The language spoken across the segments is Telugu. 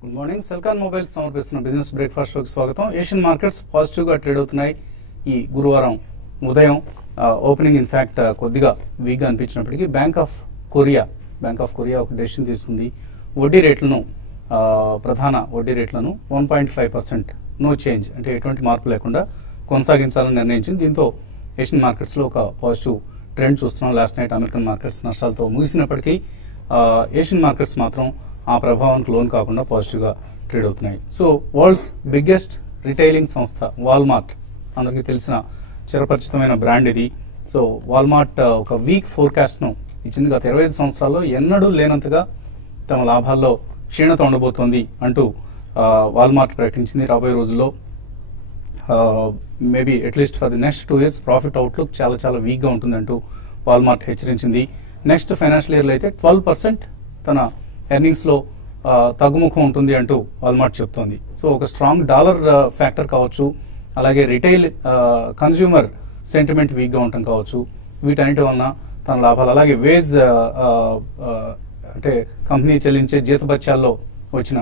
Good morning. సెల్కాన్ మొబైల్స్ సమర్పిస్తున్న బిజినెస్ బ్రేక్ఫాస్ట్ షోకి స్వాగతం. ఏషియన్ మార్కెట్స్ పాజిటివ్ గా ట్రేడ్ అవుతున్నాయి. ఈ గురువారం ఉదయం ఓపెనింగ్ ఇన్ఫాక్ట్ కొద్దిగా వీక్ గా అనిపించినప్పటికీ బ్యాంక్ ఆఫ్ కొరియా ఒక డెసిషన్ తీసుకుంది. వడ్డీ రేట్లను ప్రధాన వడ్డీ రేట్లను 1.5% నో చేంజ్, అంటే ఎటువంటి మార్పు లేకుండా కొనసాగించాలని నిర్ణయించింది. దీంతో ఏషియన్ మార్కెట్స్ లో ఒక పాజిటివ్ ట్రెండ్ చూస్తున్నాం. లాస్ట్ నైట్ అమెరికన్ మార్కెట్స్ నష్టాలతో ముగిసినప్పటికీ ఏషియన్ మార్కెట్స్ మాత్రం ఆ ప్రభావానికి లోన్ కాకుండా పాజిటివ్ గా ట్రేడ్ అవుతున్నాయి. సో వరల్డ్స్ బిగ్గెస్ట్ రిటైలింగ్ సంస్థ వాల్మార్ట్, అందరికీ తెలిసిన చిరపరిచితమైన బ్రాండ్ ఇది. సో వాల్మార్ట్ ఒక వీక్ ఫోర్కాస్ట్ ను ఇచ్చింది. గత 25 సంవత్సరాల్లో ఎన్నడూ లేనంతగా తమ లాభాల్లో క్షీణత ఉండబోతోంది అంటూ వాల్మార్ట్ ప్రకటించింది. రాబోయే రోజుల్లో maybe at least for the next 2 years profit outlook చాలా చాలా వీక్ గా ఉంటుందంటూ వాల్మార్ట్ హెచ్చరించింది. నెక్స్ట్ ఫైనాన్షియల్ ఇయర్ లో అయితే 12% తన ఎర్నింగ్స్ లో తగ్గుముఖం ఉంటుంది అంటూ వాల్మార్ట్ చెప్తోంది. సో ఒక స్ట్రాంగ్ డాలర్ ఫ్యాక్టర్ కావచ్చు, అలాగే రిటైల్ కన్స్యూమర్ సెంటిమెంట్ వీక్ గా ఉండటం కావచ్చు, వీటన్నిటి వలన తన లాభాలు, అలాగే వేజ్ అంటే కంపెనీ చెల్లించే జీతభత్యాల్లో వచ్చిన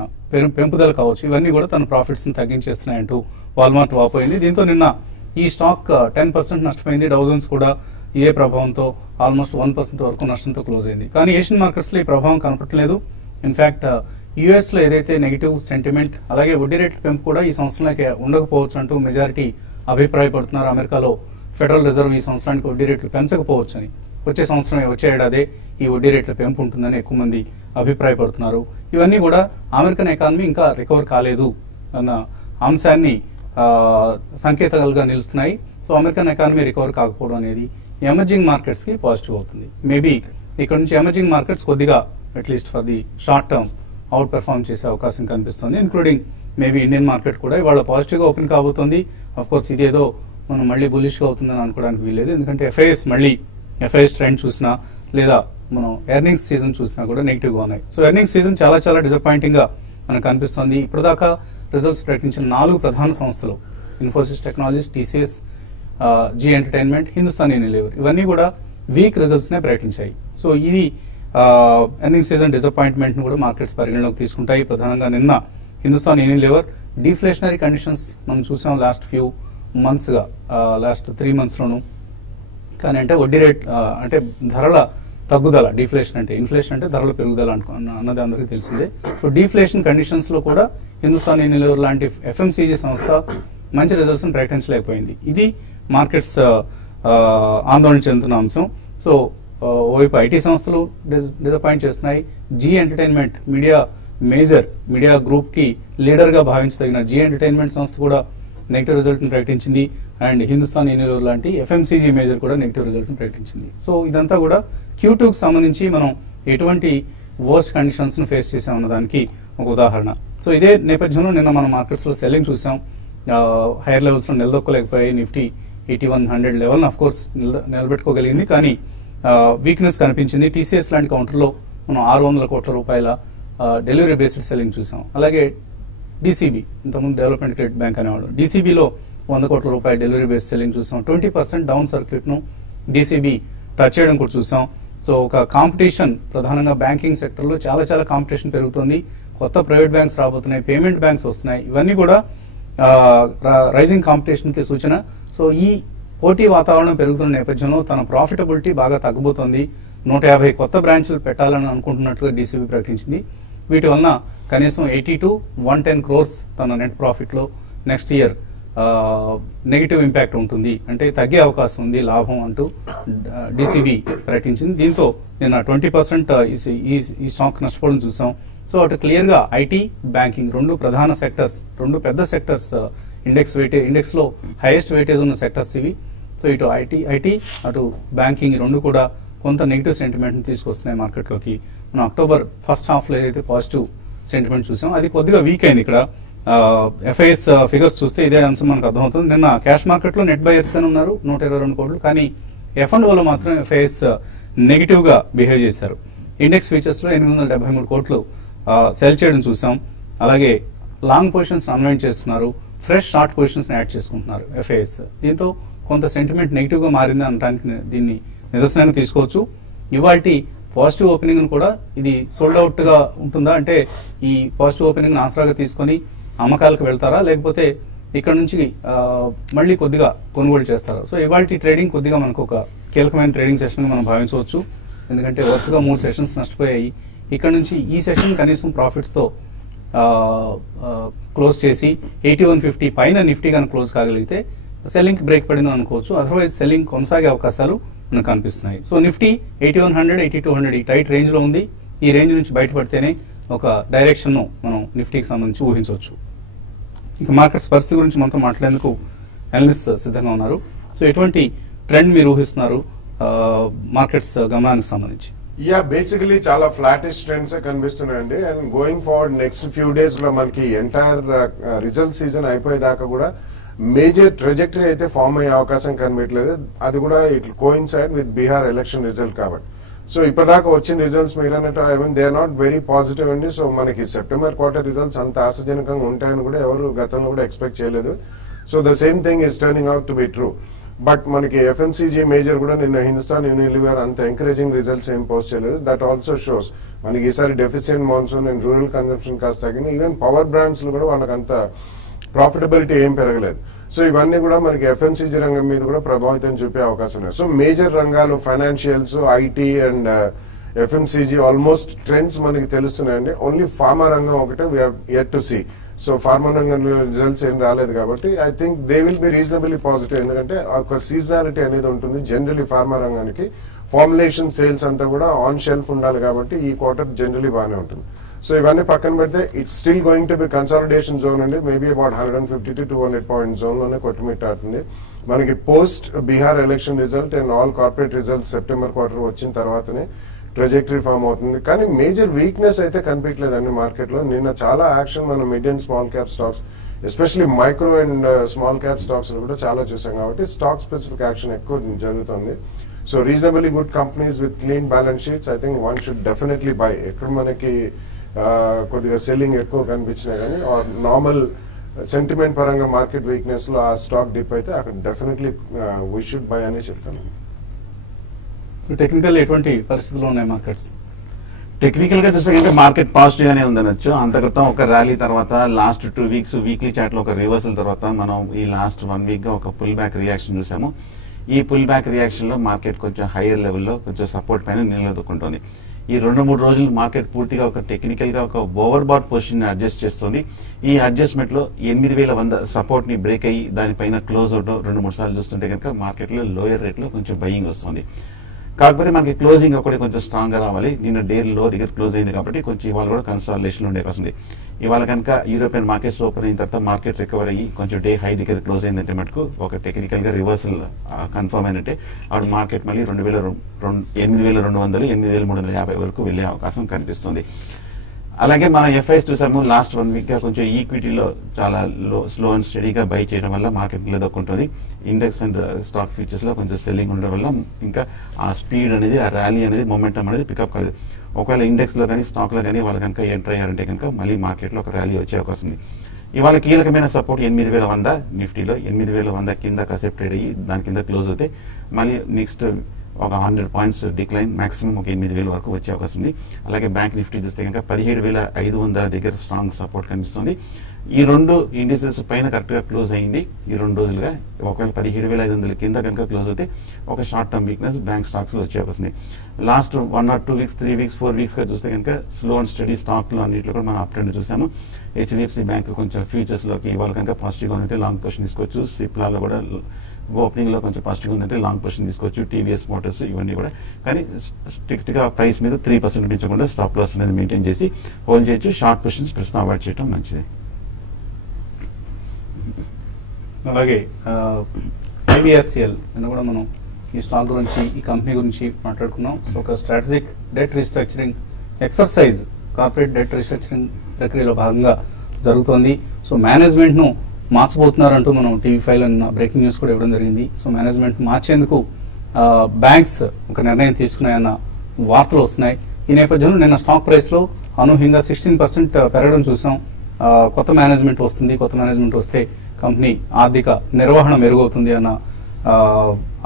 పెంపుదల కావచ్చు, ఇవన్నీ కూడా తన ప్రాఫిట్స్ ని తగ్గించేస్తున్నాయంటూ వాల్మార్ట్ వాపోయింది. దీంతో నిన్న ఈ స్టాక్ 10% నష్టపోయింది. డౌజన్స్ కూడా ఇదే ప్రభావంతో ఆల్మోస్ట్ 1% వరకు నష్టంతో క్లోజ్ అయింది. కానీ ఏషియన్ మార్కెట్స్ లో ఈ ప్రభావం కనపడలేదు. ఇన్ఫాక్ట్ యుఎస్ లో ఏదైతే నెగిటివ్ సెంటిమెంట్, అలాగే వడ్డీ రేట్ల పెంపు కూడా ఈ సంవత్సరంలోకి ఉండకపోవచ్చు అంటూ మెజారిటీ అభిప్రాయపడుతున్నారు. అమెరికాలో ఫెడరల్ రిజర్వ్ ఈ సంవత్సరానికి వడ్డీ రేట్లు పెంచకపోవచ్చు అని, వచ్చే ఏడాదే ఈ వడ్డీ రేట్ల పెంపు ఉంటుందని ఎక్కువ మంది అభిప్రాయపడుతున్నారు. ఇవన్నీ కూడా అమెరికన్ ఎకానమీ ఇంకా రికవర్ కాలేదు అన్న అంశాన్ని సంకేతాలుగా నిలుస్తున్నాయి. సో అమెరికన్ ఎకానమీ రికవర్ కాకపోవడం అనేది ఎమర్జింగ్ మార్కెట్స్ కి పాజిటివ్ అవుతుంది. మేబీ ఇక్కడ నుంచి ఎమర్జింగ్ మార్కెట్స్ కొద్దిగా at least for the short term out perform చేసే అవకాశం కనిపిస్తుంది. ఇంక్లూడింగ్ మేబీ ఇండియన్ మార్కెట్ కూడా ఇవాళ పాజిటివ్ గా ఓపెన్ కాబోతుంది. అఫ్ కోర్స్ ఇదేదో మనం మళ్ళీ బులిష్ గా అవుతుందని అనుకోవడానికి వీల్లేదు. ఎందుకంటే ఎఫ్ఐఎస్ ట్రెండ్ చూసినా లేదా మనం ఎర్నింగ్స్ సీజన్ చూసినా కూడా నెగిటివ్ గా ఉన్నాయి. సో ఎర్నింగ్స్ సీజన్ చాలా చాలా డిసప్పాయింటింగ్ గా మనకు కనిపిస్తుంది. ఇప్పటిదాకా రిజల్ట్స్ ప్రకటించిన 4 ప్రధాన సంస్థలు Infosys technologies, TCS, Zee entertainment, Hindustan Unilever, ఇవన్నీ కూడా వీక్ రిజల్ట్స్ నే ప్రకటించాయి. సో ఇది ఎర్నింగ్స్ సీజన్ డిసప్పాయింట్మెంట్ ను కూడా మార్కెట్స్ పరిగణలోకి తీసుకుంటాయి. ప్రధానంగా నిన్న హిందుస్థాన్ యూనిలివర్ డిఫ్లేషనరీ కండిషన్స్ మనం చూసాం లాస్ట్ ఫ్యూ మంత్స్ గా, లాస్ట్ 3 months లోను. కానీ అంటే వడ్డీ రేట్ అంటే ధరల తగ్గుదల, డిఫ్లేషన్ అంటే, ఇన్ఫ్లేషన్ అంటే ధరల పెరుగుదల అన్నది అందరికీ తెలిసిందే. సో డిఫ్లేషన్ కండిషన్స్ లో కూడా హిందుస్థాన్ యూనిలివర్ లాంటి ఎఫ్ఎంసీజీ సంస్థ మంచి రిజల్ట్స్ ని ప్రకటించలేకపోయింది. ఇది మార్కెట్స్ ఆందోళన చెందుతున్న అంశం. సో ఓవైపు ఐటీ సంస్థలు డిసప్పాయింట్ చేస్తున్నాయి. జీ ఎంటర్టైన్మెంట్ మీడియా గ్రూప్ కి లీడర్ గా భావించదగిన జీ ఎంటర్టైన్మెంట్ సంస్థ కూడా నెగిటివ్ రిజల్ట్ ని ప్రకటించింది. అండ్ హిందుస్థాన్ యూనిలివర్ లాంటి ఎఫ్ఎంసీజీ మేజర్ కూడా నెగిటివ్ రిజల్ట్ ని ప్రకటించింది. సో ఇదంతా కూడా Q2 కి సంబంధించి మనం ఎటువంటి వర్స్ట్ కండిషన్స్ ను ఫేస్ చేసామన్న దానికి ఒక ఉదాహరణ. సో ఇదే నేపథ్యంలో నిన్న మనం మార్కెట్స్ లో సెల్లింగ్ చూసాం. హైయర్ లెవెల్స్ లో నిలదొక్కలేకపోయాయి. నిఫ్టీ 8100 లెవెల్ అఫ్ కోర్స్ నిలబెట్టుకోగలిగింది, కానీ వీక్నెస్ కనిపించింది. టీసీఎస్ లాంటి కౌంటర్ లో మనం 600 కోట్ల రూపాయల డెలివరీ బేస్డ్ సెల్లింగ్ చూసాం. అలాగే డీసీబీ, ఇంతకుముందు డెవలప్మెంట్ క్రెడిట్ బ్యాంక్ అనేవాడు, డీసీబీలో 100 కోట్ల రూపాయల డెలివరీ బేస్డ్ సెల్లింగ్ చూసాం. 20% డౌన్ సర్క్యూట్ ను డీసీబీ టచ్ చేయడం కూడా చూసాం. సో ఒక కాంపిటీషన్, ప్రధానంగా బ్యాంకింగ్ సెక్టర్ లో చాలా చాలా కాంపిటీషన్ పెరుగుతుంది. కొత్త ప్రైవేట్ బ్యాంక్స్ రాబోతున్నాయి, పేమెంట్ బ్యాంక్స్ వస్తున్నాయి, ఇవన్నీ కూడా రైజింగ్ కాంపిటీషన్ కి సూచన. సో ఈ పోటీ వాతావరణం పెరుగుతున్న నేపథ్యంలో తన ప్రాఫిటబిలిటీ బాగా తగ్గబోతోంది. 150 కొత్త బ్రాంచ్లు పెట్టాలని అనుకుంటున్నట్లుగా డీసీబీ ప్రకటించింది. వీటి వలన కనీసం 80 to 110 crores తన నెట్ ప్రాఫిట్ లో నెక్స్ట్ ఇయర్ నెగిటివ్ ఇంపాక్ట్ ఉంటుంది, అంటే తగ్గే అవకాశం ఉంది లాభం అంటూ డీసీబీ ప్రకటించింది. దీంతో నిన్న 20% ఈ స్టాక్ నష్టపోవడం చూసాం. సో అటు క్లియర్ గా ఐటీ, బ్యాంకింగ్ రెండు ప్రధాన సెక్టర్స్, రెండు పెద్ద సెక్టర్స్ ఇండెక్స్ లో హైయెస్ట్ వెయిటేజ్ ఉన్న సెక్టర్స్ ఇవి. సో ఇటు ఐటీ అటు బ్యాంకింగ్ రెండు కూడా కొంత నెగిటివ్ సెంటిమెంట్ ని తీసుకొస్తున్నాయి మార్కెట్లోకి. మనం అక్టోబర్ ఫస్ట్ హాఫ్ లో ఏదైతే పాజిటివ్ సెంటిమెంట్ చూసాం అది కొద్దిగా వీక్ అయింది. ఇక్కడ ఎఫ్ఐఎస్ ఫిగర్స్ చూస్తే ఇదే అంశం మనకు అర్థమవుతుంది. నిన్న క్యాష్ మార్కెట్ లో నెట్ బయర్స్ గానే ఉన్నారు 122 కోట్లు, కానీ F&Oలో మాత్రం ఎఫ్ఐఎస్ నెగిటివ్ గా బిహేవ్ చేశారు. ఇండెక్స్ ఫీచర్స్ లో 873 కోట్లు సెల్ చేయడం చూసాం. అలాగే లాంగ్ పొజిషన్స్ అన్వైండ్ చేస్తున్నారు. ఫ్రెష్ షార్ట్ పొజిషన్స్ యాడ్ చేసుకుంటున్నారు FIS. దీంతో కొంత సెంటిమెంట్ నెగిటివ్ గా మారింది అనడానికి దీన్ని నిదర్శనంగా తీసుకోవచ్చు. ఇవాల్టి పాజిటివ్ ఓపెనింగ్ కూడా ఇది సోల్డ్ అవుట్ గా ఉంటుందా అంటే ఈ పాజిటివ్ ఓపెనింగ్ ఆసరాగా తీసుకొని అమ్మకాలకు వెళ్తారా లేకపోతే ఇక్కడ నుంచి మళ్ళీ కొద్దిగా కొనుగోలు చేస్తారా? సో ఇవాల్టి ట్రేడింగ్ కొద్దిగా మనకు ఒక కీలకమైన ట్రేడింగ్ సెషన్ గా మనం భావించవచ్చు. ఎందుకంటే వరుసగా 3 సెషన్స్ నష్టపోయాయి. ఇక్కడ నుంచి ఈ సెషన్ కనీసం ప్రాఫిట్స్ తో క్లోజ్ చేసి 8150 పైన నిఫ్టీ కనుక క్లోజ్ కాగలిగితే సెల్లింగ్ బ్రేక్ పడిందని అనుకోవచ్చు. అదర్వైజ్ సెల్లింగ్ కొనసాగే అవకాశాలు మనకు కనిపిస్తున్నాయి. సో నిఫ్టీ 8100 8200 ఈ టైట్ రేంజ్ లో ఉంది. ఈ రేంజ్ నుంచి బయటపడితేనే ఒక డైరెక్షన్ ను మనం నిఫ్టీకి సంబంధించి ఊహించవచ్చు. ఇక మార్కెట్స్ పరిస్థితి గురించి మనతో మాట్లాడేందుకు అనలిస్ట్ సిద్ధంగా ఉన్నారు. సో ఎటువంటి ట్రెండ్ మీరు ఊహిస్తున్నారు మార్కెట్స్ గమనానికి సంబంధించి? బేసికలీ చాలా ఫ్లాటిష్ ట్రెండ్స్ కనిపిస్తున్నాయండి. And going forward next few days లో మనకి ఎంటైర్ రిజల్ట్ సీజన్ అయిపోయేదాకా కూడా మేజర్ ట్రెజెక్టరీ అయితే ఫామ్ అయ్యే అవకాశం కనిపించలేదు. అది కూడా it coincide with Bihar election result కాబట్టి. సో ఇప్పటిదాకా వచ్చిన రిజల్ట్స్ మీరు అన్నట్టు they are not very positive అండి. సో మనకి సెప్టెంబర్ క్వార్టర్ రిజల్ట్స్ అంత ఆశాజనకంగా ఉంటాయని కూడా ఎవరు గతంలో కూడా ఎక్స్పెక్ట్ చేయలేదు. So the same thing is turning out to be true. But మనకి FMCG మేజర్ కూడా నిన్న హిందుస్థాన్ యూనిలివర్ అంత ఎంకరేజింగ్ రిజల్ట్స్ ఏం పోస్ట్ చేయలేదు. దట్ ఆల్సో షోస్ మనకి ఈసారి deficient monsoon and rural consumption కాస్త తగ్గింది. ఈవెన్ పవర్ బ్రాండ్స్ లో కూడా వాళ్ళకి అంత ప్రాఫిటబిలిటీ ఏం పెరగలేదు. సో ఇవన్నీ కూడా మనకి FMCG రంగం మీద కూడా ప్రభావితం చూపే అవకాశం ఉన్నాయి. సో మేజర్ రంగాలు financials, IT and FMCG almost trends మనకి తెలుస్తున్నాయండి. ఓన్లీ ఫార్మా రంగం ఒకటే we have yet to see. So pharma రంగంలో రిజల్ట్స్ ఏం రాలేదు కాబట్టి I think they will be reasonably positive. ఎందుకంటే ఒక సీజనాలిటీ అనేది ఉంటుంది జనరలీ ఫార్మా రంగానికి. ఫార్ములేషన్ సేల్స్ అంతా కూడా ఆన్ షెల్ఫ్ ఉండాలి కాబట్టి ఈ క్వార్టర్ జనరలీ బాగానే ఉంటుంది. సో ఇవన్నీ పక్కన పెడితే it's still going to be consolidation zone అండి. Maybe about 150 to 200 point zone లోనే కొట్టుమిట్టాడుతుంది. మనకి post Bihar election result and all corporate result September quarter వచ్చిన తర్వాతనే ట్రెజెక్టరీ ఫామ్ అవుతుంది. కానీ మేజర్ వీక్నెస్ అయితే కనిపించలేదండి మార్కెట్ లో. నిన్న చాలా యాక్షన్ మనం mid and small cap stocks especially micro and small cap stocks లో కూడా చాలా చూసాం కాబట్టి స్టాక్ స్పెసిఫిక్ యాక్షన్ ఎక్కువ జరుగుతుంది. So reasonably good companies with clean balance sheets I think one should definitely by. ఎక్కడ మనకి కొద్దిగా సెల్లింగ్ ఎక్కువ కనిపించినా కానీ ఆర్ నార్మల్ సెంటిమెంట్ పరంగా మార్కెట్ వీక్నెస్ లో ఆ స్టాక్ డిప్ అయితే అక్కడ డెఫినెట్లీ వీ షుడ్ బై అని చెప్తాను. సో టెక్నికల్ ఎటువంటి పరిస్థితులు ఉన్నాయి మార్కెట్స్? టెక్నికల్ గా చూస్తే మార్కెట్ పాజిటివ్ గానే ఉందనొచ్చు. అంత క్రితం ఒక ర్యాలీ తర్వాత లాస్ట్ 2 వీక్స్ వీక్లీ చార్ట్ లో ఒక రివర్సల్ తర్వాత మనం ఈ లాస్ట్ 1 వీక్ గా ఒక పుల్ బ్యాక్ రియాక్షన్ చూసాము. ఈ పుల్ బ్యాక్ రియాక్షన్ లో మార్కెట్ కొంచెం హైయర్ లెవెల్లో కొంచెం సపోర్ట్ పైన నిలదొక్కుంటుంది. ఈ 2-3 రోజులు మార్కెట్ పూర్తిగా ఒక టెక్నికల్ గా ఒక ఓవర్ బాట్ పొజిషన్ అడ్జస్ట్ చేస్తుంది. ఈ అడ్జస్ట్మెంట్ లో 8100 సపోర్ట్ ని బ్రేక్ అయ్యి దానిపైన క్లోజ్ అవుట్ 2-3 సార్లు చూస్తుంటే కనుక మార్కెట్ లో లోయర్ రేట్ లో కొంచెం బయింగ్ వస్తుంది. కాకపోతే మనకి క్లోజింగ్ ఒకటి కొంచెం స్ట్రాంగ్ గా రావాలి. నిన్న డే లో దగ్గర క్లోజ్ అయింది కాబట్టి కొంచెం ఇవాళ కూడా కన్సాలిడేషన్ ఉండే అవకాశం ఉంది. ఇవాళ కనుక యూరోపియన్ మార్కెట్స్ ఓపెన్ అయిన తర్వాత మార్కెట్ రికవర్ అయ్యి కొంచెం డే హై దగ్గర క్లోజ్ అయిందంటే మటుకు ఒక టెక్నికల్ గా రివర్సల్ కన్ఫర్మ్ అయినట్టే. అప్పుడు మార్కెట్ మళ్ళీ 8200 8350 వరకు వెళ్లే అవకాశం కనిపిస్తుంది. అలాగే మనం FIs చూసాము. లాస్ట్ 1 వీక్ గా కొంచెం ఈక్విటీలో చాలా స్లో అండ్ స్టడీగా బై చేయడం వల్ల మార్కెట్ నిలదొక్కుంటుంది. ఇండెక్స్ అండ్ స్టాక్ ఫ్యూచర్స్ లో కొంచెం సెల్లింగ్ ఉండడం వల్ల ఇంకా ఆ స్పీడ్ అనేది ఆ ర్యాలీ అనేది మొమెంటం అనేది పికప్ కాలేదు. ఒకవేళ ఇండెక్స్ లో కానీ స్టాక్ లో కానీ వాళ్ళు కనుక ఎంటర్ అయ్యారంటే కనుక మళ్ళీ మార్కెట్ లో ఒక ర్యాలీ వచ్చే అవకాశం ఉంది. ఇవాళ కీలకమైన సపోర్ట్ 8100 నిఫ్టీలో 8100 కింద కాసేపు ట్రేడ్ అయ్యి దాని కింద క్లోజ్ అవుతాయి. మళ్ళీ నెక్స్ట్ ఒక 100 పాయింట్స్ డిక్లైన్ మాక్సిమం ఒక 8000 వరకు వచ్చే అవకాశం ఉంది. అలాగే బ్యాంక్ నిఫ్టీ చూస్తే కనుక 17500 దగ్గర స్ట్రాంగ్ సపోర్ట్ కనిపిస్తుంది. ఈ 2 ఇండిసెస్ పైన కరెక్ట్ గా క్లోజ్ అయింది ఈ 2 రోజులుగా. ఒకవేళ 17500 కింద కనుక క్లోజ్ అయితే ఒక short term weakness bank stocks లో వచ్చే అవకాశం ఉంది. Last 1 or 2 weeks 3 weeks 4 weeks గా చూస్తే కనుక స్లో అండ్ స్టడీ స్టాక్ లో అన్నింటిలో కూడా మనం అప్ ట్రెండ్ చూసాము. HDFC బ్యాంక్ కొంచెం ఫ్యూచర్స్ లోకి ఇవాళ కనుక పాజిటివ్ గా ఉందంటే లాంగ్ పొజిషన్ తీసుకోవచ్చు. సిప్లాలో కూడా ఓపెనింగ్ లో కొంచెం పాజిటివ్ ఉందంటే లాంగ్ పొజిషన్ తీసుకోవచ్చు. TVS మోటార్స్ ఇవన్నీ కూడా కానీ స్ట్రిక్ట్ గా ప్రైస్ మీద 3% పెంచకుండా స్టాప్ లాస్ అనేది మెయింటైన్ చేసి హోల్డ్ చేయొచ్చు. షార్ట్ పొజిషన్స్ ప్రస్తుతం అవాయిడ్ చేయడం మంచిది. అలాగే IBSCL కూడా మనం ఈ స్టాక్ గురించి ఈ కంపెనీ గురించి మాట్లాడుకున్నాం. సో ఒక strategic debt restructuring exercise corporate debt restructuring ప్రక్రియలో భాగంగా జరుగుతోంది. సో మేనేజ్మెంట్ ను మార్చబోతున్నారంటూ మనం TV5 బ్రేకింగ్ న్యూస్ కూడా ఇవ్వడం జరిగింది. సో మేనేజ్మెంట్ మార్చేందుకు బ్యాంక్స్ ఒక నిర్ణయం తీసుకున్నాయన్న వార్తలు వస్తున్నాయి. ఈ నేపథ్యంలో నిన్న స్టాక్ ప్రైస్ లో అనూహ్యంగా 16% పెరగడం చూసాం. కొత్త మేనేజ్మెంట్ వస్తుంది, కొత్త మేనేజ్మెంట్ వస్తే కంపెనీ ఆర్థిక నిర్వహణ మెరుగవుతుంది అన్న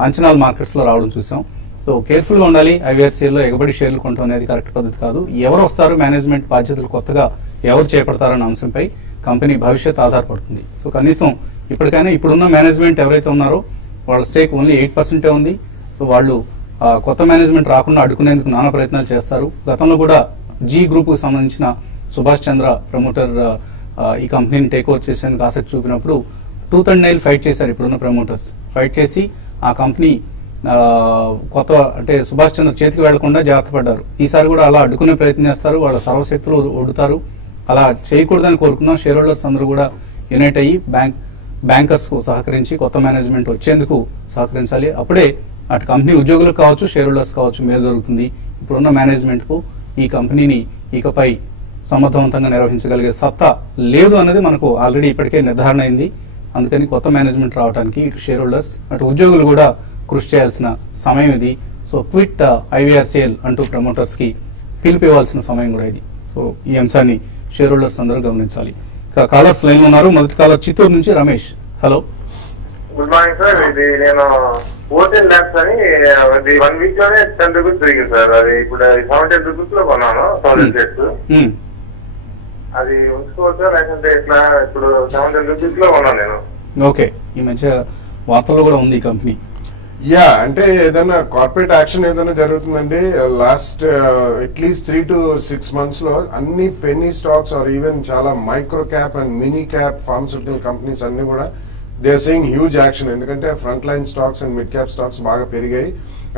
అంచనాలు మార్కెట్స్ లో రావడం చూసాం. సో కేర్ఫుల్ గా ఉండాలి. ఐవీఆర్సీఎల్ లో ఎగబడి షేర్లు కొనడం అనేది కరెక్ట్ పద్ధతి కాదు. ఎవరు వస్తారు, మేనేజ్మెంట్ బాధ్యతలు కొత్తగా ఎవరు చేపడతారన్న అంశంపై కంపెనీ భవిష్యత్ ఆధారపడుతుంది. సో కనీసం ఇప్పటికైనా ఇప్పుడున్న మేనేజ్మెంట్ ఎవరైతే ఉన్నారో వాళ్ళ స్టేక్ ఓన్లీ 8% ఉంది. సో వాళ్ళు కొత్త మేనేజ్మెంట్ రాకుండా అడ్డుకునేందుకు నానా ప్రయత్నాలు చేస్తారు. గతంలో కూడా జీ గ్రూప్ కు సంబంధించిన సుభాష్ చంద్ర ప్రమోటర్ ఈ కంపెనీని టేక్ ఓవర్ చేసేందుకు ఆసక్తి చూపినప్పుడు టూత్ అండ్ నైల్ ఫైట్ చేశారు. ఇప్పుడున్న ప్రమోటర్స్ ఫైట్ చేసి ఆ కంపెనీ కొత్త అంటే సుభాష్ చంద్ర చేతికి వెళ్లకుండా జాగ్రత్త పడ్డారు. ఈసారి కూడా అలా అడ్డుకునే ప్రయత్నం చేస్తారు. వాళ్ళ సర్వశక్తులు ఒడుతారు. అలా చేయకూడదని కోరుకున్నాం. షేర్ హోల్డర్స్ అందరూ కూడా యునైట్ అయ్యి బ్యాంకర్స్ కు సహకరించి కొత్త మేనేజ్మెంట్ వచ్చేందుకు సహకరించాలి. అప్పుడే అటు కంపెనీ ఉద్యోగులకు కావచ్చు, షేర్ హోల్డర్స్ కావచ్చు మేలు జరుగుతుంది. ఇప్పుడున్న మేనేజ్మెంట్ కు ఈ కంపెనీని ఇకపై సమర్థవంతంగా నిర్వహించగలిగే సత్తా లేదు అన్నది మనకు ఆల్రెడీ ఇప్పటికే నిర్ధారణ అయింది. అందుకని కొత్త మేనేజ్మెంట్ రావడానికి ఇటు షేర్ హోల్డర్స్ అటు ఉద్యోగులు కూడా కృషి చేయాల్సిన సమయం ఇది. సో క్విట్ ఐవీఆర్సీఎల్ అంటూ ప్రమోటర్స్ కి పిలుపు ఇవ్వాల్సిన సమయం కూడా ఇది. సో ఈ అంశాన్ని షేర్ హోల్డర్స్ అందరూ గమనించాలి. ఇక కాలర్స్ లైన్ లో ఉన్నారు. మొదటి కాలర్ చిత్తూరు నుంచి Ramesh. Hello, good morning sir. ఇది నేను ఓటెల్ ల్యాబ్స్ అని 1 వీక్ లోనే 10 రూపీస్ పెరిగింది సార్. అది ఇప్పుడు 17 రూపీస్ లో కొన్నాను 1000 షేర్స్. అది ఉంచుకోవచ్చా లేకుంటే ఇట్లా? ఇప్పుడు 17 రూపీస్ లో కొన్నాను నేను. ఓకే, ఈ మధ్య వార్తల్లో కూడా ఉంది ఈ కంపెనీ. యా, అంటే ఏదైనా కార్పొరేట్ యాక్షన్ ఏదైనా జరుగుతుందండి లాస్ట్ అట్లీస్ట్ 3 to 6 months లో అన్ని పెన్నీ స్టాక్స్ ఆర్ ఈవెన్ చాలా micro cap and mini cap pharmaceutical companies అన్ని కూడా they are seeing huge action. ఎందుకంటే front line stocks and mid cap stocks బాగా పెరిగాయి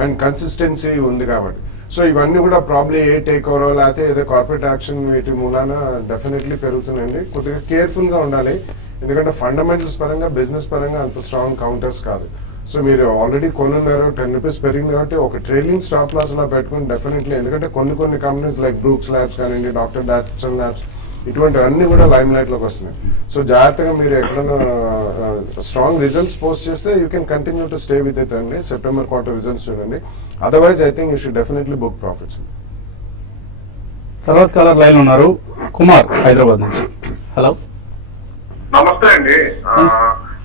అండ్ కన్సిస్టెన్సీ ఉంది కాబట్టి. సో ఇవన్నీ కూడా ప్రాబ్లీ ఏ టేక్ ఓవర్ లేకపోతే ఏదో కార్పొరేట్ యాక్షన్ వీటి మూలాన డెఫినెట్లీ పెరుగుతున్నాయండి. కొద్దిగా కేర్ఫుల్ గా ఉండాలి. ఎందుకంటే ఫండమెంటల్స్ పరంగా బిజినెస్ పరంగా అంత స్ట్రాంగ్ కౌంటర్స్ కాదు. సో మీరు ఆల్రెడీ కొనున్నారు 10 రూపీస్ పెరిగింది కాబట్టి ఒక ట్రైలింగ్ స్టాప్ లాస్ అలా పెట్టుకుని డెఫినెట్లీ, ఎందుకంటే కొన్ని కంపెనీస్ లైక్ బ్రూక్స్ ల్యాబ్స్ కానివ్వండి, డాక్టర్ డాట్సన్ ల్యాబ్స్ ఇటువంటివన్నీ కూడా లైమ్ లైట్ లోకి వస్తున్నాయి. సో జాగ్రత్తగా మీరు ఎక్కడైనా స్ట్రాంగ్ రిజల్ట్స్ పోస్ట్ చేస్తే you can continue to stay with it అండి. సెప్టెంబర్ క్వార్టర్ రిజల్ట్స్ చూడండి. Otherwise I think you should definitely book profits. తర్వాత కాలర్ లైన్ ఉన్నారు కుమార్ హైదరాబాద్ నుంచి. హలో, నమస్తే అండి.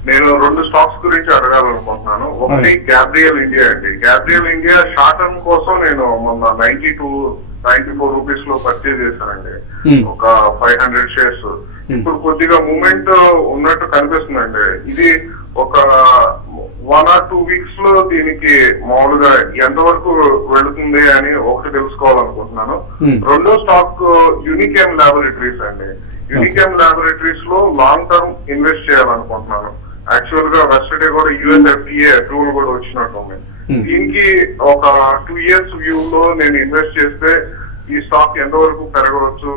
నేను 2 స్టాక్స్ గురించి అడగాలనుకుంటున్నాను. ఒకటి గ్యాబ్రియల్ ఇండియా అండి. గ్యాబ్రియల్ ఇండియా షార్ట్ టర్మ్ కోసం నేను మొన్న 94 రూపీస్ లో పర్చేజ్ చేశానండి, ఒక 500 షేర్స్. ఇప్పుడు కొద్దిగా మూమెంట్ ఉన్నట్టు కనిపిస్తుందండి. ఇది ఒక 1 or 2 weeks లో దీనికి మామూలుగా ఎంతవరకు వెళుతుంది అని ఒకటి తెలుసుకోవాలనుకుంటున్నాను. రెండో స్టాక్ యూనికేమ్ ల్యాబొరేటరీస్ అండి. యూనికేమ్ ల్యాబొరేటరీస్ లో లాంగ్ టర్మ్ ఇన్వెస్ట్ చేయాలనుకుంటున్నాను. యాక్చువల్ గా వెస్టర్డే కూడా యుఎస్ FDA అప్రూవల్ కూడా వచ్చినట్టుంది. దీనికి ఒక 2 years వ్యూ లో నేను ఇన్వెస్ట్ చేస్తే ఈ స్టాక్ ఎంతవరకు పెరగవచ్చు,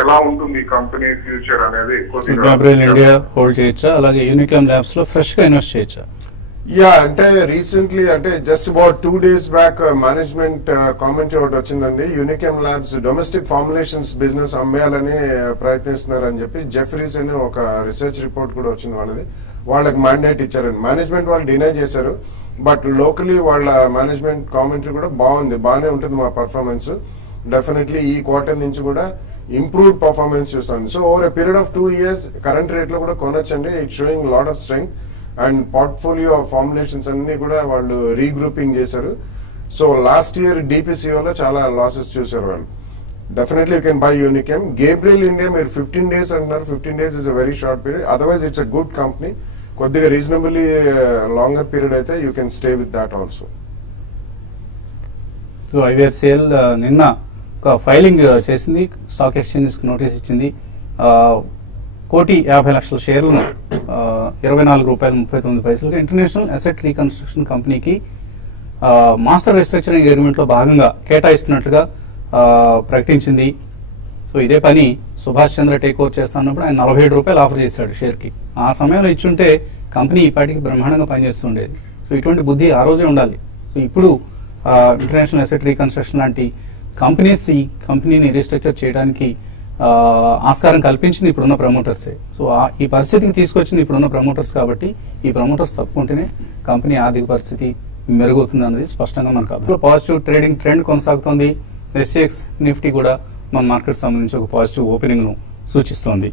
ఎలా ఉంటుంది ఈ కంపెనీ ఫ్యూచర్ అనేది గ్యాబ్రియల్ ఇండియా హోల్డ్ చేయొచ్చా, అలాగే యూనికామ్ ల్యాబ్స్ లో ఫ్రెష్ గా ఇన్వెస్ట్ చేయొచ్చా? యా, అంటే రీసెంట్లీ అంటే just about 2 days back management comment ఒకటి వచ్చిందండి. యూనికామ్ ల్యాబ్స్ డొమెస్టిక్ ఫార్ములేషన్స్ బిజినెస్ అమ్మేయాలని ప్రయత్నిస్తున్నారు అని చెప్పి జెఫ్రీస్ అని ఒక రీసెర్చ్ రిపోర్ట్ కూడా వచ్చింది. వాళ్ళకి మ్యాండేట్ ఇచ్చారండి. మేనేజ్మెంట్ వాళ్ళు డినై చేశారు. బట్ లోకలీ వాళ్ళ మేనేజ్మెంట్ కామెంటరీ కూడా బాగానే ఉంటుంది మా పర్ఫార్మెన్స్. డెఫినెట్లీ ఈ క్వార్టర్ నుంచి కూడా ఇంప్రూవ్డ్ పర్ఫార్మెన్స్ చూస్తాను. So over a period of 2 years current rate లో కూడా కొనొచ్చండి. It showing lot of strength and portfolio formulations అన్ని కూడా వాళ్ళు రీగ్రూపింగ్ చేశారు. సో లాస్ట్ ఇయర్ DPCO లో చాలా లాసెస్ చూసారు వాళ్ళు. Definitely you can buy Unichem. Gabriel India మీరు 15 days అంటున్నారు. 15 days is a very short period. Otherwise it's a good company. కొద్దిగా రీజనబుల్లీ లాంగర్ పీరియడ్ అయితే you can stay with that also. So IVRCL నిన్న ఒక ఫైలింగ్ చేసింది, స్టాక్ ఎక్స్చేంజెస్ కి నోటీస్ ఇచ్చింది. 1,50,00,000 షేర్లను 24 రూపాయలు 39 పైసలుగా ఇంటర్నేషనల్ అసెట్ రీకన్స్ట్రక్షన్ కంపెనీకి మాస్టర్ రీస్ట్రక్చరింగ్ అగ్రిమెంట్ లో భాగంగా కేటాయిస్తున్నట్లుగా ప్రకటించింది. సో ఇదే పని సుభాష్ చంద్ర టేక్ ఓవర్ చేస్తున్నప్పుడు ఆయన 47 రూపాయలు ఆఫర్ చేశాడు షేర్ కి. ఆ సమయంలో ఇచ్చుంటే కంపెనీ ఇప్పటికి బ్రహ్మాండంగా పనిచేస్తుండేది. సో ఇటువంటి బుద్ధి ఆ రోజే ఉండాలి. సో ఇప్పుడు ఇంటర్నేషనల్ అసెట్ రీకన్స్ట్రక్షన్ లాంటి కంపెనీస్ ఈ కంపెనీని రీస్ట్రక్చర్ చేయడానికి ఆస్కారం కల్పించింది ఇప్పుడున్న ప్రమోటర్సే. సో ఈ పరిస్థితికి తీసుకొచ్చింది ఇప్పుడున్న ప్రమోటర్స్. కాబట్టి ఈ ప్రమోటర్స్ తప్పుకుంటేనే కంపెనీ ఆర్థిక పరిస్థితి మెరుగవుతుంది అన్నది స్పష్టంగా మనకు అర్థం. పాజిటివ్ ట్రేడింగ్ ట్రెండ్ కొనసాగుతోంది. SGX నిఫ్టీ కూడా మన మార్కెట్ సంబంధించి ఒక పాజిటివ్ ఓపెనింగ్ ను సూచిస్తోంది.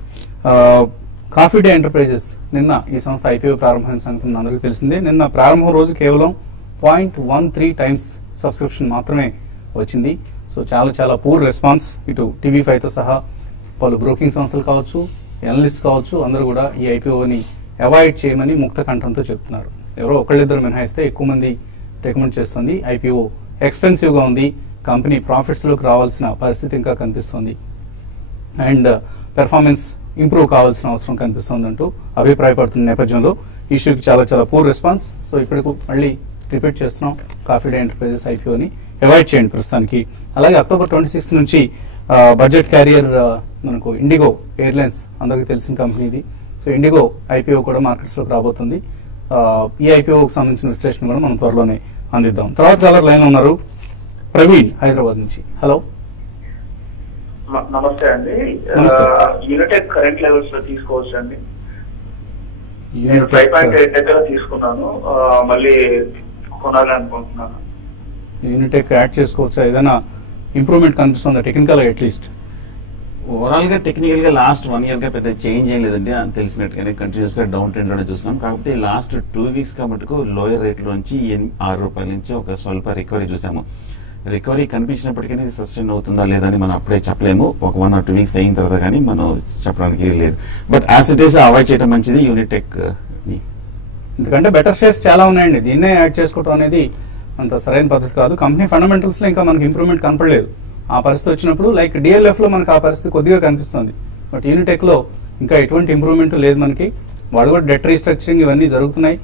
కాఫీ డే ఎంటర్ప్రైజెస్ నిన్న ఈ సంస్థ ఐపీఓ ప్రారంభమైన సంగతి అందరికీ తెలిసిందే. నిన్న ప్రారంభం రోజు కేవలం 0.13 టైమ్స్ సబ్స్క్రిప్షన్ మాత్రమే వచ్చింది. సో చాలా పూర్ రెస్పాన్స్. ఇటు టీవీ5తో సహా పలు బ్రోకింగ్ సంస్థలు కావచ్చు, ఎనలిస్ట్ కావచ్చు, అందరూ కూడా ఈ ఐపీఓని అవాయిడ్ చేయమని ముక్త కంఠంతో చెప్తున్నారు. ఎవరో ఒకళ్ళిద్దరు మినహాయిస్తే ఎక్కువ మంది రికమెండ్ చేస్తుంది. ఐపీఓ ఎక్స్పెన్సివ్గా ఉంది, కంపెనీ ప్రాఫిట్స్లోకి రావాల్సిన పరిస్థితి ఇంకా కనిపిస్తుంది, అండ్ పెర్ఫార్మెన్స్ ఇంప్రూవ్ కావాల్సిన అవసరం కనిపిస్తుంది అంటూ అభిప్రాయపడుతున్న నేపథ్యంలో ఇష్యూకి చాలా పూర్ రెస్పాన్స్. సో ఇప్పటికు మళ్ళీ రిపీట్ చేస్తున్నాం, కాఫీ డే ఎంటర్ప్రైజెస్ ఐపీఓని అవాయిడ్ చేయండి ప్రస్తుతానికి. అలాగే October 26 నుంచి బడ్జెట్ క్యారియర్ మనకు ఇండిగో ఎయిర్లైన్స్ అందరికీ తెలిసిన కంపెనీ ఇది. సో ఇండిగో ఐపీఓ కూడా మార్కెట్స్లోకి రాబోతుంది. ఈ ఐపీఓకి సంబంధించిన విశ్లేషణ కూడా మనం త్వరలోనే అందిద్దాం. తర్వాత కాలర్ లైన్ ఉన్నారు, ప్రవీణ్ హైదరాబాద్ నుంచి. హలో, నమస్తే అండి. యూనిటెక్ కరెంట్ లెవెల్స్ లో తీసుకోవచ్చు అండి. 5.8 దగ్గర తీసుకున్నాను, మళ్ళీ కొనాలి అనుకుంటున్నాను. యూనిటెక్ యాడ్ చేసుకోవచ్చా? ఏదైనా ఇంప్రూవ్మెంట్ కనిపిస్తుందా టెక్నికల్ అట్లీస్ట్? ఓవరాల్ గా టెక్నికల్ గా లాస్ట్ 1 year గా పెద్ద చేంజ్ ఏం లేదండి. అని తెలిసినట్టుగానే కంటిన్యూస్ గా డౌన్ ట్రెండ్ లోనే చూస్తున్నాం. కాకపోతే లాస్ట్ 2 weeks మటుకు లోయర్ రేట్ లోంచి 6 రూపాయల నుంచి ఒక స్వల్ప రికవరీ చూసాము. రికవరీ కనిపించినప్పటికీ సస్టైన్ అవుతుందా లేదా అని మనం అప్పుడే చెప్పలేము. ఒక 1 or 2 weeks అయిన తర్వాత కానీ మనం చెప్పడానికి లేదు. But as it is avoid చేయడం మంచిది యూనిటెక్ ని. ఎందుకంటే బెటర్ షేర్స్ చాలా ఉన్నాయండి, దీన్నే యాడ్ చేసుకోవడం అనేది అంత సరైన పద్ధతి కాదు. కంపెనీ ఫండమెంటల్స్ లో ఇంకా మనకి ఇంప్రూవ్మెంట్ కనపడలేదు. ఆ పరిస్థితి వచ్చినప్పుడు లైక్ డిఎల్ఎఫ్ లో మనకు ఆ పరిస్థితి కొద్దిగా కనిపిస్తుంది. బట్ యూనిటెక్ లో ఇంకా ఎటువంటి ఇంప్రూవ్మెంట్ లేదు మనకి. వాళ్ళు కూడా డెట్ రీస్ట్రక్చరింగ్ ఇవన్నీ జరుగుతున్నాయి.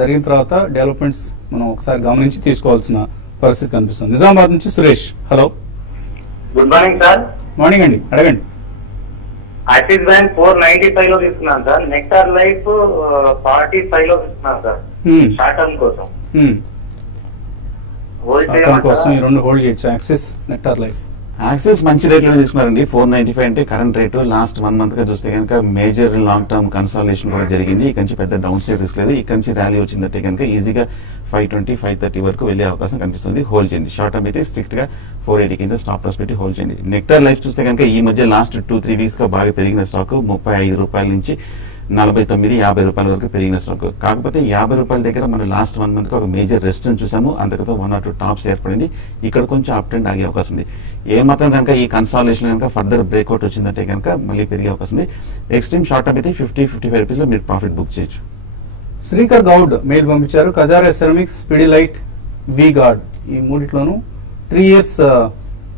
జరిగిన తర్వాత డెవలప్మెంట్స్ మనం ఒకసారి గమనించి తీసుకోవాల్సిన పరిస్థితి కనిపిస్తుంది. నిజామాబాద్ నుంచి Suresh. Hello, good morning sir. Morning అండి, అడగండి. యాక్సిస్ బ్యాంక్ 495 లో తీసుకున్నాను సార్. నెక్టార్ లైఫ్ 45 లో తీసుకున్నాను సార్, షార్ట్ టర్మ్ కోసం. కోసం ఈ రెండు హోల్డ్ చేయొచ్చు, యాక్సిస్, నెక్టార్ లైఫ్. యాక్సిస్ మంచి రేట్ లో తీసుకున్నారండి. 495 అంటే కరెంట్ రేటు. లాస్ట్ 1 month గా చూస్తే కనుక మేజర్ లాంగ్ టర్మ్ కన్సాలిడేషన్ కూడా జరిగింది. ఇక్కడ నుంచి పెద్ద డౌన్ సైడ్ రిస్క్ లేదు. ఇక్కడ నుంచి ర్యాలీ వచ్చిందంటే కనుక ఈజీగా 520, 530 వరకు వెళ్లే అవకాశం కనిపిస్తుంది. హోల్డ్ చేయండి. షార్ట్ టర్మ్ అయితే స్ట్రిక్ట్ గా 480 కింద స్టాప్ లాస్ పెట్టి హోల్డ్ చేయండి. నెక్టార్ లైఫ్ చూస్తే కనుక ఈ మధ్య లాస్ట్ 2-3 weeks గా బాగా పెరిగిన స్టాక్ 35 రూపాయల నుంచి 49, 50 రూపాయల వరకు పెరిగిన స్టాక్. కాకపోతే 50 రూపాయల దగ్గర మనం లాస్ట్ 1 month గా ఒక మేజర్ రెసిస్టెన్స్ చూసాము. అంతకంటే 1 or 2 టాప్స్ ఏర్పడింది. ఇక్కడ కొంచెం అప్ ట్రెండ్ ఆగే అవకాశం ఉంది. ఏ మాత్రం కనుక ఈ కన్సాలిడేషన్ కనుక ఫర్దర్ బ్రేక్అవుట్ వచ్చిందంటే కనుక మళ్ళీ పెరిగే అవకాశం ఉంది. ఎక్స్ట్రీమ్ షార్ట్ టర్మ్ అయితే 50-55 రూపీస్ లో మీరు ప్రాఫిట్ బుక్ చేయొచ్చు. శ్రీకర్ గౌడ్ మెయిల్ పంపించారు. కజారా సెరామిక్స్, పిడిలైట్, వి గార్డ్ ఈ మూడిట్లోనూ 3 years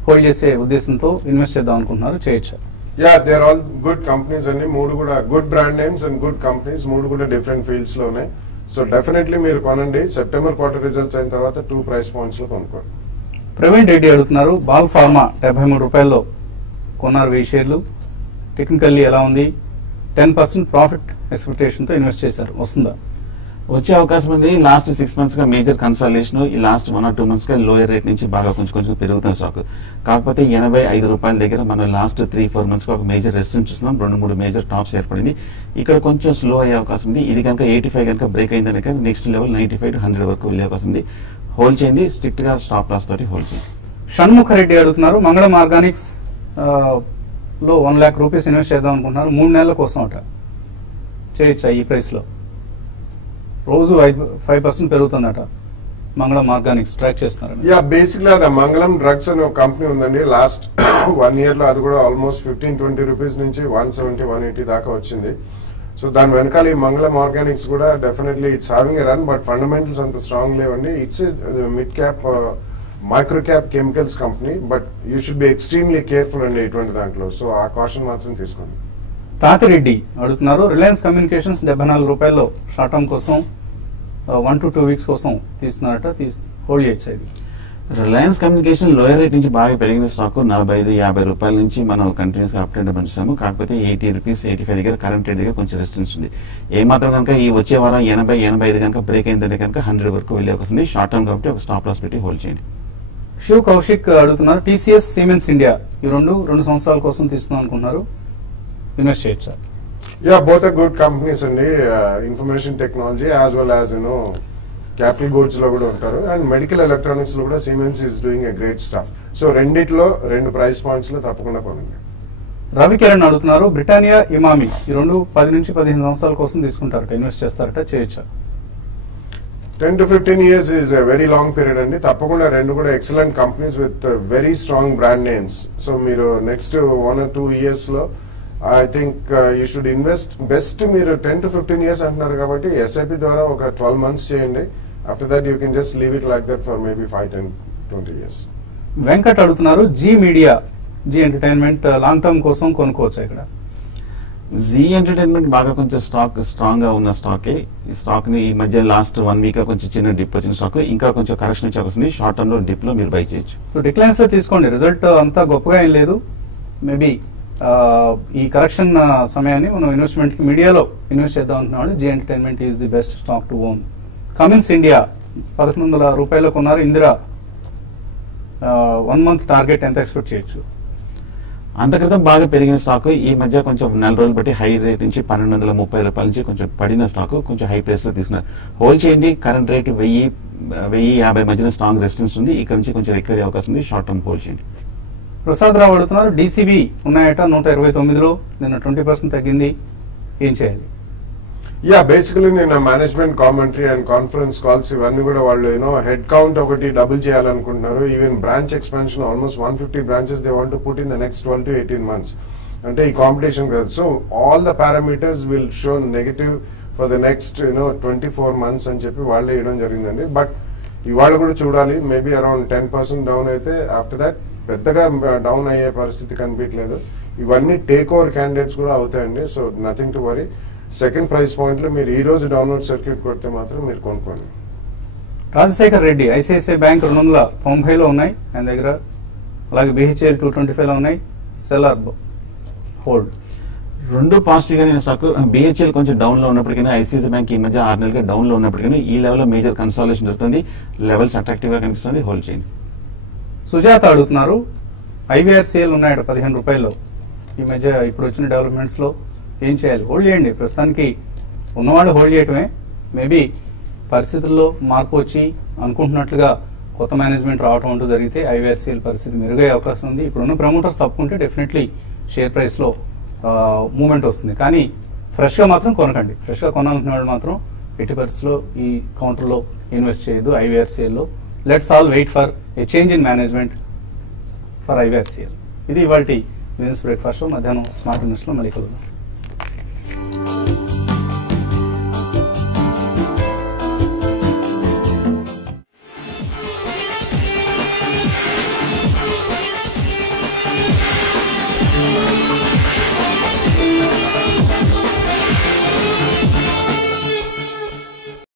హోల్డ్ చేసే ఉద్దేశంతో ఇన్వెస్ట్ చేద్దాం అనుకుంటున్నారు, చేయొచ్చా? Yeah, they are all good companies అండి. మూడు కూడా good brand names and good companies. మూడు కూడా డిఫరెంట్ ఫీల్డ్స్ లో ఉన్నాయి. సో డెఫినెట్లీ మీరు కొనండి. సెప్టెంబర్ క్వార్టర్ రిజల్ట్స్ అయిన తర్వాత 2 price points లో కొనుక్కోండి. ప్రవీణ్ రెడ్డి అడుగుతున్నారు, బాల్ ఫార్మా 73 రూపాయల్లో కొన్నారు 1000 షేర్లు. టెక్నికల్లీ ఎలా ఉంది? 10% ప్రాఫిట్ ఎక్స్పెక్టేషన్ తో ఇన్వెస్ట్ చేశారు, వస్తుందా? వచ్చే అవకాశం ఉంది. లాస్ట్ 6 months గా మేజర్ కన్సాలిడేషన్, ఈ లాస్ట్ 1 or 2 months గా లోయర్ రేట్ నుంచి బాగా కొంచెం పెరుగుతున్న స్టాక్. కాకపోతే 85 రూపాయల దగ్గర మనం లాస్ట్ 3-4 months గా ఒక మేజర్ రెసిస్టెన్స్ చూస్తున్నాం. 2-3 మేజర్ టాప్స్ ఏర్పడింది. ఇక్కడ కొంచెం స్లో అయ్యే అవకాశం ఉంది. ఇది కనుక 85 కనుక బ్రేక్ అయిందని కనుక నెక్స్ట్ లెవెల్ 95-100 వరకు వెళ్ళే అవకాశం ఉంది. హోల్డ్ చేయండి. స్ట్రిక్ట్ గా స్టాప్ లాస్ తోటి హోల్డ్ చేయండి. షణ్ముఖ రెడ్డి అడుగుతున్నారు, మంగళం ఆర్గానిక్స్ లో 1 lakh రూపీస్ ఇన్వెస్ట్ చేద్దాం అనుకుంటున్నారు. 3 నెలల కోసం అట, చేయొచ్చా ఈ ప్రైస్ లో? రోజు 5% పెరుగుతుందట. మంగళం ఆర్గానిక్స్ ట్రాక్ చేస్తున్నారు. యా, బేసిక్లీ అది మంగళం డ్రగ్స్ అనే ఒక కంపెనీ ఉందండి. లాస్ట్ 1 year లో అది కూడా ఆల్మోస్ట్ 15-20 రూపీస్ నుంచి 170-180 దాకా వచ్చింది. సో దాని వెనకాల ఈ మంగళం ఆర్గానిక్స్ కూడా definitely it's having a run. But fundamentals అంత స్ట్రాంగ్ లేవండి. It's mid cap micro cap chemicals company. But you should be extremely careful అండి ఇటువంటి దాంట్లో. సో ఆ కాషన్ మాత్రం తీసుకోండి. తాతిరెడ్డి అడుగుతున్నారు, రిలయన్స్ కమ్యూనికేషన్స్ 74 రూపాయల్లో షార్ట్ టర్మ్ కోసం 1 to 2 weeks కోసం తీసుకున్నారట, హోల్డ్ చేయొచ్చు. ఇది రిలయన్స్ కమ్యూనికేషన్ లోయర్ రేట్ నుంచి బాగా పెరిగిన స్టాక్ 45-50 రూపాయల నుంచి మనం కంటిన్యూస్ గా అప్ ట్రెండ్ పంచాము. కాకపోతే 80 రూపీస్ 85 దగ్గర కరెంట్ రేట్ దగ్గర కొంచెం రెసిస్టెన్స్ ఉంది. ఏ మాత్రం కనుక ఈ వచ్చే వారం 80-85 కనుక బ్రేక్ అయిందంటే కనుక 100 వరకు వెళ్ళే అవకాశం ఉంది. షార్ట్ టర్మ్ కాబట్టి ఒక స్టాప్ లాస్ పెట్టి హోల్డ్ చేయండి. శివ్ కౌశిక్ అడుగుతున్నారు, టీసీఎస్, సిమెన్స్ ఇండియా ఈ 2 సంవత్సరాల కోసం తీసుకుందాం అనుకుంటున్నారు, ఇన్వెస్ట్ చేయొచ్చా? Yeah, both are good companies అండి. Information technology as well as capital goods లో కూడా ఉంటారు. అండ్ మెడికల్ ఎలక్ట్రానిక్స్ లో కూడా Siemens is doing a great stuff. So రెండిట్లో 2 price points లో తప్పకుండా కొనండి. రవికిరణ్ అడుగుతున్నారు, బ్రిటానియా ఇమామి ఈ రెండు 10 నుంచి 15 సంవత్సరాల కోసం తీసుకుంటారట, ఇన్వెస్ట్ చేస్తారట, చేయొచ్చా? 10 to 15 years is a very long period అండి. తప్పకుండా రెండు కూడా excellent companies with very strong brand names. So మీరు నెక్స్ట్ 1 or 2 years లో I think you should invest. Best మీరు 10 to 15 years అంటున్నారు కాబట్టి ఎస్ఐపి ద్వారా ఒక 12 months చేయండి. After that you can just leave it like that for maybe 5, 10, 20 years. Venkat అడుగుతున్నారు, Zee media, Zee entertainment long term కోసం కొనుక్కోవచ్చా ఇక్కడ? జీ ఎంటర్టైన్మెంట్ బాగా కొంచెం స్ట్రాంగ్ గా ఉన్న స్టాకే. ఈ స్టాక్ ని ఈ మధ్య లాస్ట్ 1 week కొంచెం చిన్న డిప్ వచ్చిన స్టాక్, ఇంకా కొంచెం కరెక్షన్ వచ్చి వస్తుంది. షార్ట్ టర్మ్ లో డిప్ లో మీరు బై చేయొచ్చు. సో డిక్లైన్స్ లో తీసుకోండి, రిజల్ట్ అంతా గొప్పగా ఏం లేదు. మేబీ ఈ కరెక్షన్ సమయాన్ని మనం ఇన్వెస్ట్మెంట్ కి మీడియాలో ఇన్వెస్ట్ చేద్దాం అంటున్నాడు. Zee entertainment is the best stock to own. Cummins India 1100 రూపాయలకు ఉన్నారు. ఇందిరా 1 month టార్గెట్ ఎంత ఎక్స్పెక్ట్ చేయొచ్చు? అంతక్రితం బాగా పెరిగిన స్టాక్ ఈ మధ్య కొంచెం 4 రోజులు బట్టి హై రేట్ నుంచి 1230 రూపాయల నుంచి కొంచెం పడిన స్టాక్ కొంచెం హై ప్రైస్ లో తీసుకున్నారు. హోల్డ్ చేయండి. కరెంట్ రేట్ 1050 మధ్యన స్ట్రాంగ్ రెసిస్టెన్స్ ఉంది. ఇక్కడ నుంచి కొంచెం రికవరీ అవకాశం ఉంది. షార్ట్ టర్మ్ హోల్డ్ చేయండి. ప్రసాద్ రావు అడుగుతున్నారు, డీసీబీ ఉన్నాయట 129లో, నిన్న 20% తగ్గింది, ఏం చేయాలి? యా, బేసికలీ నేను management commentary and conference calls ఇవన్నీ కూడా వాళ్ళు హెడ్ కౌంట్ ఒకటి డబుల్ చేయాలనుకుంటున్నారు. Even branch expansion almost 150 branches they want to put in the next 12 to 18 months. అంటే ఈ కాంపిటీషన్ కదా. So all the parameters will show negative for the next 24 months అని చెప్పి వాళ్ళు వేయడం జరిగిందండి. బట్ ఇవాళ కూడా చూడాలి, మేబీ అరౌండ్ 10% డౌన్ అయితే ఆఫ్టర్ దాట్ పెద్దగా డౌన్ అయ్యే పరిస్థితి కనిపించలేదు. ఇవన్నీ టేక్ ఓవర్ క్యాండిడేట్స్ కూడా అవుతాయండి. So nothing to worry. Second price point లో మీరు ఈ రోజు డౌన్లోడ్ సర్క్యూట్ కొడితే మాత్రం మీరు కొనుక్కోండి. రాజశేఖర్ రెడ్డి, ఐసిఐసిఐ బ్యాంక్ 290లో ఉన్నాయి ఆయన దగ్గర, అలాగే బిహెచ్ఎల్ 225లో ఉన్నాయి. Seller hold. రెండు పాజిటివ్ గా నేను స్టాక్. బిహెచ్ఎల్ కొంచెం డౌన్ లో ఉన్నప్పటికీ, ఐసిఐసిఐ బ్యాంక్ ఈ మధ్య 6 నెలలుగా డౌన్ లో ఉన్నప్పటికీ ఈ లెవెల్ లో మేజర్ కన్సాలిడేషన్ జరుగుతుంది. లెవెల్స్ అట్రాక్టివ్ గా కనిపిస్తుంది. హోల్డ్ చేయండి. సుజాత అడుగుతున్నారు, ఐవీఆర్సీఎల్ ఉన్నాయట 15 రూపాయల్లో, ఈ మధ్య ఇప్పుడు వచ్చిన డెవలప్మెంట్స్ లో ఏం చేయాలి? హోల్డ్ చేయండి. ప్రస్తుతానికి ఉన్నవాళ్ళు హోల్డ్ చేయటమే. మేబీ పరిస్థితుల్లో మార్పు వచ్చి అనుకుంటున్నట్లుగా కొత్త మేనేజ్మెంట్ రావటం అంటూ జరిగితే ఐవీఆర్సీఎల్ పరిస్థితి మెరుగయ్యే అవకాశం ఉంది. ఇప్పుడున్న ప్రమోటర్స్ తప్పుకుంటే డెఫినెట్లీ షేర్ ప్రైస్ లో మూవ్మెంట్ వస్తుంది. కానీ ఫ్రెష్ గా మాత్రం కొనకండి. ఫ్రెష్ గా కొనాలనుకున్న వాళ్ళు మాత్రం ఎట్టి పరిస్థితుల్లో ఈ కౌంటర్ లో ఇన్వెస్ట్ చేయదు ఐవీఆర్సీఎల్ లో. Let's all wait for a change in management for IVRCL. ఇది ఇవాల్టి బిజినెస్ బ్రేక్ఫాస్ట్. మధ్యాహ్నం స్మార్ట్ న్యూస్ లో మళ్ళీ కలుద్దాం.